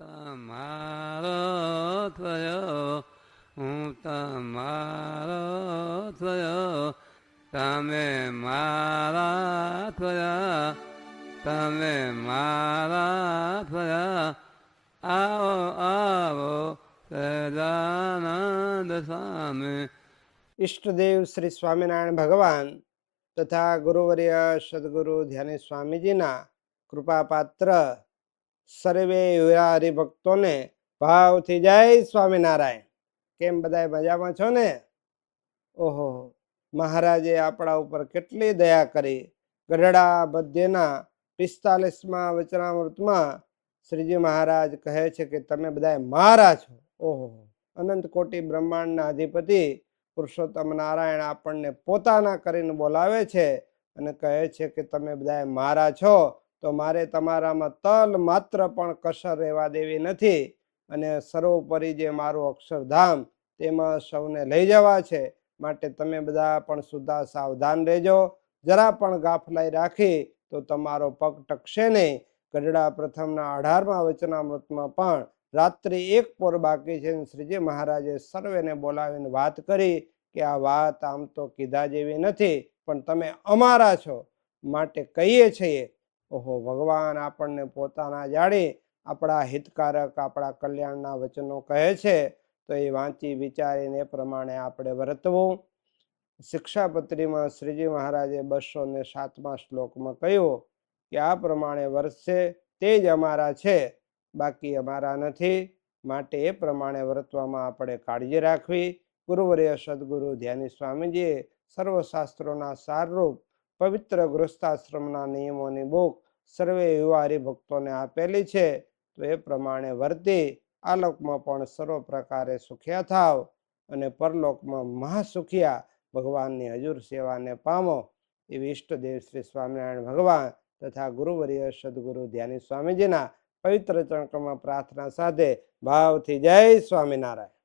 તમારો થયો, હું તમારો થયો, તમે મારા થયા, તમે મારા થયા. આવો આવો સહજાનંદ સ્વામી. ઈષ્ટદેવ શ્રી સ્વામિનારાયણ ભગવાન તથા ગુરુવર્ય સદગુરુ ધ્યાની સ્વામીજીના કૃપાપાત્ર સર્વે હરિભક્તોને ભાવથી જય સ્વામિનારાયણ. કેમ બધા મજામાં છો ને? ઓહો, મહારાજે આપણા ઉપર કેટલી દયા કરી. ગઢડા મધ્યના 45મા વચનામૃતમાં શ્રીજી મહારાજ કહે છે કે તમે બધા મારા છો. ઓહો, અનંત કોટી બ્રહ્માંડના અધિપતિ પુરુષોત્તમ નારાયણ આપણને પોતાના કરીને બોલાવે છે અને કહે છે કે તમે બધા મારા છો, તો મારે તમારામાં તલ માત્ર પણ કસર રહેવા દેવી નથી. અને સર્વોપરી જે મારું અક્ષરધામ તેમાં સૌને લઈ જવા છે. માટે તમે બધા પણ સુધા સાવધાન રહેજો. જરા પણ ગાફલાઈ રાખી તો તમારો પગ ટકશે નહીં. ગઢડા પ્રથમના 18મા વચનામૃતમાં પણ રાત્રિ 1 પોર બાકી છે. શ્રીજી મહારાજે સર્વેને બોલાવીને વાત કરી કે આ વાત આમ તો કીધા જેવી નથી, પણ તમે અમારા છો માટે કહીએ છીએ. ઓહો, ભગવાન આપણને પોતાના જાણી આપણા હિતકારક આપણા કલ્યાણના વચનો કહે છે, તો એ વાંચી વિચારીને એ પ્રમાણે આપણે વર્તવું. શિક્ષાપત્રીમાં શ્રીજી મહારાજે 207મા શ્લોકમાં કહ્યું કે આ પ્રમાણે વર્તશે તે જ અમારા છે, બાકી અમારા નથી. માટે એ પ્રમાણે વર્તવામાં આપણે કાળજી રાખવી. ગુરુવર્ય સદગુરુ ધ્યાની સ્વામીજીએ સર્વશાસ્ત્રોના સારરૂપ પવિત્ર ગૃહસ્થાશ્રમના નિયમોની બુક સર્વે યુવા હરિભક્તોને આપેલી છે. તો એ પ્રમાણે વર્તી આ લોકમાં પણ સર્વ પ્રકારે સુખ્યા થાવ અને પરલોકમાં મહાસુખિયા ભગવાનની હજુર સેવાને પામો એવી ઈષ્ટદેવ શ્રી સ્વામિનારાયણ ભગવાન તથા ગુરુવર્ય સદગુરુ ધ્યાની સ્વામીજીના પવિત્ર ચરણોમાં પ્રાર્થના સાથે ભાવથી જય સ્વામિનારાયણ.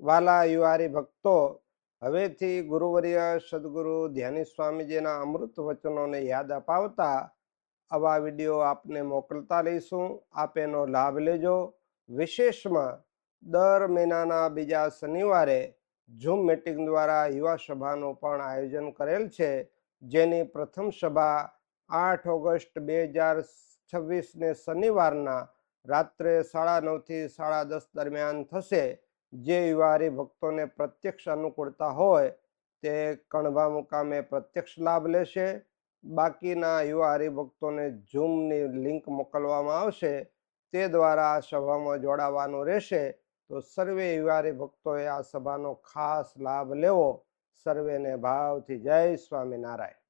વાલા યુવારી ભક્તો, હવેથી ગુરુવર્ય સદગુરુ ધ્યાની સ્વામીજીના અમૃત વચનોને યાદ અપાવતા આવા વિડીયો આપને મોકલતા રહીશું. આપ એનો લાભ લેજો. વિશેષમાં દર મહિનાના બીજા શનિવારે ઝૂમ મીટિંગ દ્વારા યુવા સભાનું પણ આયોજન કરેલ છે, જેની પ્રથમ સભા 8 ઓગસ્ટ 2026ને શનિવારના રાત્રે 9:30 થી 10:30 દરમિયાન થશે. જે યુવા હરિભક્તોને પ્રત્યક્ષ અનુકૂળતા હોય તે કણભા મુકામે પ્રત્યક્ષ લાભ લેશે. બાકીના યુવા હરિભક્તોને ઝૂમની લિંક મોકલવામાં આવશે, તે દ્વારા આ સભામાં જોડાવાનું રહેશે. તો સર્વે યુવા હરિભક્તોએ આ સભાનો ખાસ લાભ લેવો. સર્વેને ભાવથી જય સ્વામિનારાયણ.